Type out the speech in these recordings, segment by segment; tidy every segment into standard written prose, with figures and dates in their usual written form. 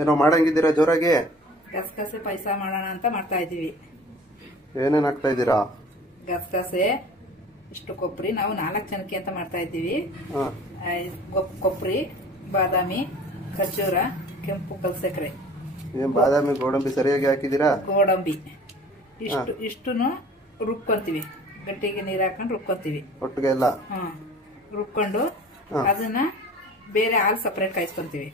ಏನೋ ಮಾಡಂಗಿದ್ದೀರಾ ಜೋರಾಗಿ? ಗಸಗಸೆ ಪಾಯಸ ಮಾಡೋಣ ಅಂತ ಮಾಡ್ತಾ ಇದೀವಿ. ಏನೇನ್ ಹಾಕ್ತಾ ಇದ್ದೀರಾ? ಗಸಗಸೆ, ಇಷ್ಟು ಕೊಬ್ಬರಿ, ನಾವು 4 ಜನಕ್ಕೆ ಅಂತ ಮಾಡ್ತಾ ಇದ್ದೀವಿ. ಕೊಬ್ಬರಿ, ಬಾದಾಮಿ, ಖರ್ಜೂರ, ಕೆಂಪು ಕಲ್ಸಕ್ರೆ. ಬಾದಾಮಿ ಗೋಡಂಬಿ ಸರಿಯಾಗಿ ಹಾಕಿದೀರಾ? ಗೋಡಂಬಿ ಇಷ್ಟುನು ರುಬ್ಕೊಂತೀವಿ. ಗಟ್ಟಿಗೆ ನೀರ್ ಹಾಕೊಂಡು ರುಬ್ಕೊಂತೀವಿ ಒಟ್ಟಿಗೆ ಎಲ್ಲ. ರುಬ್ಕೊಂಡು ಅದನ್ನ ಬೇರೆ ಹಾಲು ಸಪರೇಟ್ ಕಾಯಿಸ್ಕೊಂತೀವಿ.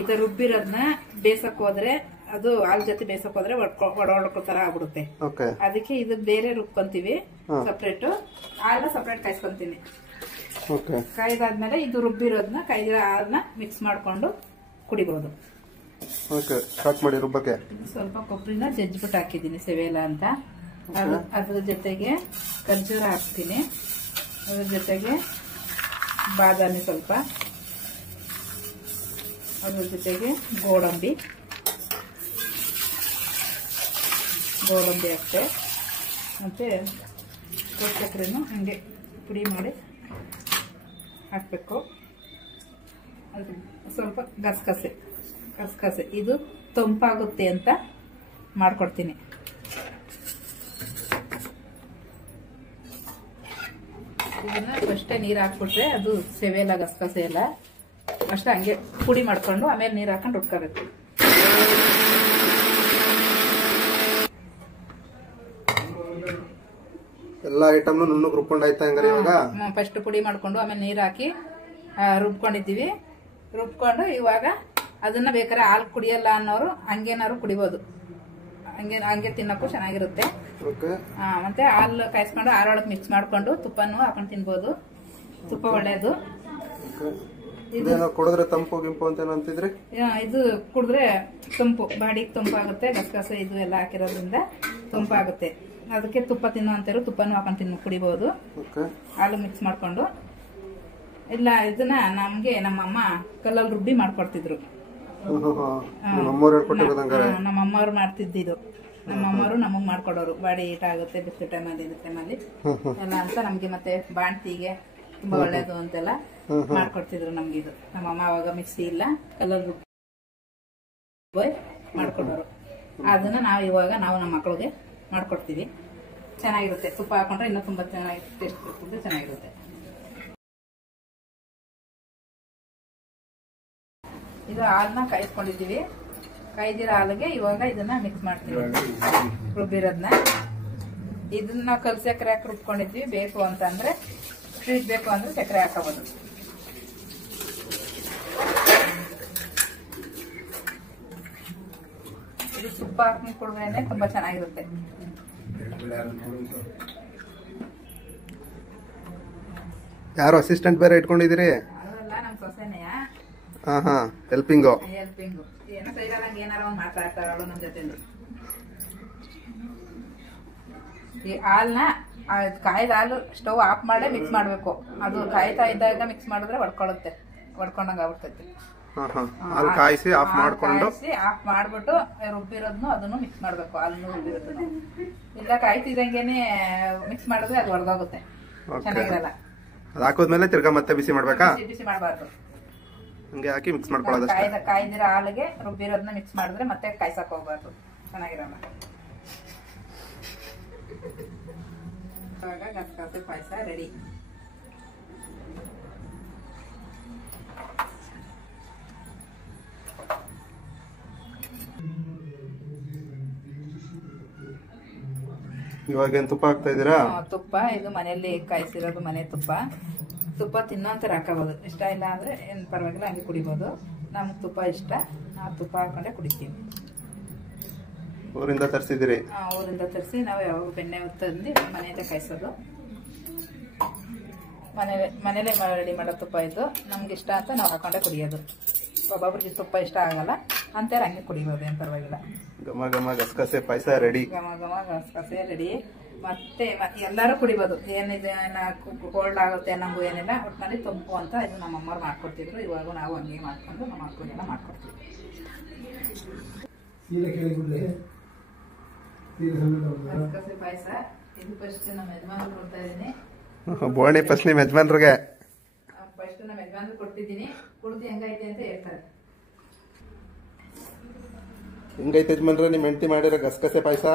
ಇದು ರುಬ್ಬಿರೋದನ್ನ ಬೇಸಕ್ ಹೋದ್ರೆ ಅದು ಹಾಲ್ ಜೊತೆ ಬೇಸಕ್ ಹೋದ್ರೆ ಒಡೊಡ್ಕೊ ತರ ಆಗ್ಬಿಡುತ್ತೆ. ಅದಕ್ಕೆ ಇದು ಬೇರೆ ರುಬ್ಕೊಂತೀವಿ ಸಪರೇಟ್. ಹಾಲನ್ನ ಸಪರೇಟ್ ಕಾಯಿಸ್ಕೊಂತೀನಿ. ಕಾಯ್ದಾದ್ಮೇಲೆ ಇದು ರುಬ್ಬಿರೋದನ್ನ ಕಾಯ್ದಿರೋ ಹಾಲನ್ನ ಮಿಕ್ಸ್ ಮಾಡ್ಕೊಂಡು ಕುಡಿಬಹುದು. ಸ್ಟಾರ್ಟ್ ಮಾಡಿ ರುಬ್ಬಕ್ಕೆ. ಸ್ವಲ್ಪ ಕೊಬ್ಬರಿನ ಜಜ್ಜಿಬಿಟ್ಟು ಹಾಕಿದ್ದೀನಿ ಸೆವೆಲ್ಲ ಅಂತ. ಅದ್ರ ಜೊತೆಗೆ ಖರ್ಜೂರ ಹಾಕ್ತೀನಿ. ಅದ್ರ ಜೊತೆಗೆ ಬಾದಾಮಿ ಸ್ವಲ್ಪ, ಅದ್ರ ಜೊತೆಗೆ ಗೋಡಂಬಿ ಹಾಕ್ತೆ. ಮತ್ತೆ ಸಕ್ಕರೆನೂ ಹಂಗೆ ಪುಡಿ ಮಾಡಿ ಹಾಕ್ಬೇಕು. ಅದು ಸ್ವಲ್ಪ ಗಸಗಸೆ ಇದು ತಂಪಾಗುತ್ತೆ ಅಂತ ಮಾಡ್ಕೊಡ್ತೀನಿ. ಇದನ್ನ ಫಸ್ಟೇ ನೀರು ಹಾಕ್ಬಿಟ್ರೆ ಅದು ಸೆವೆಲ್ಲ ಗಸಗಸೆ ಎಲ್ಲ ಅಷ್ಟೇ ಹಂಗೆ ಪುಡಿ ಮಾಡ್ಕೊಂಡು ಆಮೇಲೆ ನೀರು ಹಾಕೊಂಡು ರುಬ್ಕೋಬೇಕು. ಎಲ್ಲ ಐಟಮ್ ನುಣ್ಣಗೆ ರುಬ್ಕೊಂಡಾಯ್ತಾ ಹಂಗಾರೆ ಇವಾಗ? ಫಸ್ಟ್ ಪುಡಿ ಮಾಡ್ಕೊಂಡು ಆಮೇಲೆ ನೀರು ಹಾಕಿ ರುಬ್ಕೊಂಡಿದ್ದೀವಿ. ರುಬ್ಕೊಂಡು ಇವಾಗ ಅದನ್ನ ಬೇಕಾದ್ರೆ ಹಾಲು ಕುಡಿಯಲ್ಲ ಅನ್ನೋರು ಹಂಗೇನಾದ್ರು ಕುಡಿಬೋದು. ಹಂಗೆ ತಿನ್ನಕ್ಕೂ ಚೆನ್ನಾಗಿರುತ್ತೆ. ಮತ್ತೆ ಹಾಲು ಕಾಯಿಸ್ಕೊಂಡು ಹಾಲೊಳಗೆ ಮಿಕ್ಸ್ ಮಾಡ್ಕೊಂಡು ತುಪ್ಪನೂ ಹಾಕೊಂಡು ತಿನ್ಬೋದು. ತುಪ್ಪ ಒಳ್ಳೇದು. ಕುಡಿದ್ರೆ ತಂಪು ಗಿಂಪು ಅಂತ ಅಂತಿದ್ರಿ? ಇದು ಕುಡಿದ್ರೆ ತಂಪು, ಬಾಡಿಗೆ ತಂಪಾಗುತ್ತೆ. ಗಸಗಸೆ ಇದು ಎಲ್ಲ ಹಾಕಿರೋದ್ರಿಂದ ತಂಪಾಗುತ್ತೆ. ಅದಕ್ಕೆ ತುಪ್ಪ ತಿನ್ನೋ ಅಂತಾರು ತುಪ್ಪನೂ ಹಾಕೊಂಡು ಕುಡಿಬಹುದು. ಹಾಲು ಮಿಕ್ಸ್ ಮಾಡ್ಕೊಂಡು. ಇಲ್ಲ ಇದನ್ನ ನಮ್ಮಮ್ಮ ಕಲ್ಲಲ್ಲಿ ರುಬ್ಬಿ ಮಾಡ್ಕೊಡ್ತಿದ್ರು. ನಮ್ಮಮ್ಮವ್ರು ಮಾಡ್ತಿದ್ದಿದ್ದು. ನಮ್ಮಮ್ಮವರು ನಮಗ್ ಮಾಡ್ಕೊಡೋರು. ಬಾಡಿ ಈಟ ಆಗುತ್ತೆ ಬಿಸಿಲು ಟೈಮಲ್ಲಿ ಎಲ್ಲ ಅಂತ ನಮ್ಗೆ. ಮತ್ತೆ ಬಾಣ್ತಿಗೆ ತುಂಬಾ ಒಳ್ಳೇದು ಅಂತೆಲ್ಲ ಮಾಡ್ಕೊಡ್ತಿದ್ರು ನಮ್ಗೆ. ಇದು ನಮ್ಮಮ್ಮ ಅವಾಗ ಮಿಕ್ಸಿ ಇಲ್ಲ, ಕಲ್ಲಲ್ಲಿ ರುಬ್ಬಿ ಮಾಡ್ಕೊಡೋರು. ಅದನ್ನ ಇವಾಗ ನಾವು ನಮ್ಮ ಮಕ್ಕಳಿಗೆ ಮಾಡ್ಕೊಡ್ತೀವಿ. ಚೆನ್ನಾಗಿರುತ್ತೆ. ತುಪ್ಪ ಹಾಕೊಂಡ್ರೆ ಇನ್ನೂ ತುಂಬಾ ಚೆನ್ನಾಗಿ ಟೇಸ್ಟ್ ಇರ್ತದೆ, ಚೆನ್ನಾಗಿರುತ್ತೆ. ಇದು ಹಾಲನ್ನ ಕಾಯಿಸ್ಕೊಂಡಿದ್ದೀವಿ. ಕಾಯ್ದಿರೋ ಹಾಲಿಗೆ ಇವಾಗ ಇದನ್ನ ಮಿಕ್ಸ್ ಮಾಡ್ತೀವಿ. ರುಬ್ಬಿರೋದನ್ನ ಇದನ್ನ ನಾವು ಕಲ್ ಸಕ್ಕರೆ ಹಾಕಿ ರುಬ್ಕೊಂಡಿದ್ವಿ. ಬೇಕು ಅಂತಂದ್ರೆ ಸ್ವೀಟ್ ಬೇಕು ಅಂದ್ರೆ ಸಕ್ಕರೆ ಹಾಕೋಬಹುದು. ಇದು ತುಪ್ಪ ಹಾಕಿ ಕುಡಿದ್ರೆ ತುಂಬಾ ಚೆನ್ನಾಗಿರುತ್ತೆ. ಯಾರು ಅಸಿಸ್ಟೆಂಟ್ ಬೇರೆ ಇಟ್ಕೊಂಡಿದ್ದೀರಿ? ಅದಲ್ಲ, ನಮ್ ಸೊಸೆನೆಯ ಹೆಲ್ಪಿಂಗು. ಏನೋ ಕೈಗಾಲಂಗೆ ಏನಾರ ಒಂದು ಮಾತಾಡ್ತಾರಳು ನಮ್ ಜೊತೆ. ಈ ಹಾಲ್ನ ಕಾಯ್ದ ಹಾಲು ಸ್ಟವ್ ಆಫ್ ಮಾಡೇ ಮಿಕ್ಸ್ ಮಾಡ್ಬೇಕು. ಅದು ಕಾಯ್ತಾ ಇದ್ದಾಗ ಮಿಕ್ಸ್ ಮಾಡಿದ್ರೆ ಒಡ್ಕೊಂಡಂಗ ಆಗ್ಬಿಡ್ತೈತಿ. ಕಾಯಿಸಿ ಆಫ್ ಮಾಡ್ಬಿಟ್ಟು ರುಬ್ಬಿರೋದ್ನು ಅದನ್ನು ಮಿಕ್ಸ್ ಮಾಡ್ಬೇಕು. ಹಾಲನ್ನು ರುಬ್ಬಿರೋದನ್ನು ಇಲ್ಲ ಕಾಯ್ತಿದಂಗೆನೆ ಮಿಕ್ಸ್ ಮಾಡಿದ್ರೆ ಅದು ಒಡೆದೋಗುತ್ತೆ, ಚೆನ್ನಾಗಿರಲ್ಲ. ಹಾಕೋದ್ಮೇಲೆ ತಿರ್ಗಾ ಮತ್ತೆ ಬಿಸಿ ಮಾಡ್ಬೇಕಾ? ಬಿಸಿ ಮಾಡಬಾರ್ದು, ಹಂಗೆ ಹಾಕಿ ಮಿಕ್ಸ್ ಮಾಡ್ಕೊಳ್ಳೋದು. ಕಾಯ್ದಿರೋ ಹಾಲಿಗೆ ರುಬ್ಬಿರೋದನ್ನ ಮಿಕ್ಸ್ ಮಾಡಿದ್ರೆ ಮತ್ತೆ ಕಾಯ್ಸಕ್ ಹೋಗ್ಬಾರ್ದು, ಚೆನ್ನಾಗಿರಲ್ಲ. ಇವಾಗ ಗಸಗಸೆ ಪಾಯಸ ರೆಡಿ. ಇವಾಗ ಏನ್ ತುಪ್ಪ ಹಾಕ್ತಾ ಇದೀರಾ? ತುಪ್ಪ ಇದು ಮನೆಯಲ್ಲಿ ಕಾಯಿಸಿರೋದು, ಮನೆ ತುಪ್ಪ. ತುಪ್ಪ ತಿನ್ನೋಂತರ ಹಾಕೋಬಹುದು. ಇಷ್ಟ ಇಲ್ಲ ಅಂದ್ರೆ ಏನ್ ಪರವಾಗಿಲ್ಲ, ಹಂಗೆ ಕುಡಿಬಹುದು. ನಮ್ಗೆ ತುಪ್ಪ ಇಷ್ಟ, ನಾವು ತುಪ್ಪ ಹಾಕೊಂಡೆ ಕುಡಿತೀವಿ. ಊರಿಂದ ತರಿಸಿದಿರಿ? ಊರಿಂದ ತರಿಸಿ ನಾವು ಯಾವಾಗ ಬೆಣ್ಣೆ ತಂದು ಮನೆಯಲ್ಲೇ ಕಾಯಿಸೋದು. ಮನೇಲೆ ರೆಡಿ ಮಾಡೋ ತುಪ್ಪ ಇದು. ನಮ್ಗೆ ಇಷ್ಟ ಅಂತ ನಾವು ಹಾಕೊಂಡೆ ಕುಡಿಯೋದು. ಒಬ್ಬೊಬ್ರಿಗೆ ತುಪ್ಪ ಇಷ್ಟ ಆಗಲ್ಲ ಅಂತಾರೆ, ಹಂಗೆ ಕುಡಿಬೋದು, ಏನ್ ಪರವಾಗಿಲ್ಲ. ಘಮ ಘಮ ಗಸಗಸೆ ಪಾಯಸ ರೆಡಿ. ಘಮ ಘಮ ಗಸಗಸೆ ರೆಡಿ. ಮತ್ತೆ ಎಲ್ಲರೂ ಕುಡಿಬೋದು. ಏನಿದೆ ಕೋಲ್ಡ್ ಆಗುತ್ತೆ ನಮಗೂ ಏನಿಲ್ಲ, ಒಟ್ಟಿನಲ್ಲಿ ತಂಪು ಅಂತ ಇದು ನಮ್ಮ ಅಮ್ಮವ್ರು ಮಾಡ್ಕೊಡ್ತಿದ್ರು. ಇವಾಗ ನಾವು ಹಂಗೆ ಮಾಡ್ಕೊಂಡು ನಮ್ಮ ಮಕ್ಕಳಿಗೆಲ್ಲ ಮಾಡ್ಕೊಡ್ತೀವಿ. ಗಸಗಸೆ ಪಾಯಸ ಇದು ಫಸ್ಟ್ ನಮ್ಮ ಯಜಮಾನ್ರು ಕೊಡ್ತಾ ಇದ್ದೀನಿ. ಬೋಣಿ ಫಸ್ಟ್ ನಿಮ್ಮ ಯಜಮಾನ್ರಿಗೆ ಫಸ್ಟ್ ನಮ್ಮ ಯಜಮಾನ್ರು ಕೊಟ್ಟಿದ್ದೀನಿ. ಕುಡ್ದು ಹೆಂಗೈತೆ ಅಂತ ಹೇಳ್ತಾರೆ. ಹಿಂಗೈತೆ ಯಜಮಾನ್ರೆ ನಿಮ್ಮ ಹೆಂಡತಿ ಮಾಡಿರೋ ಗಸಗಸೆ ಪಾಯಸ.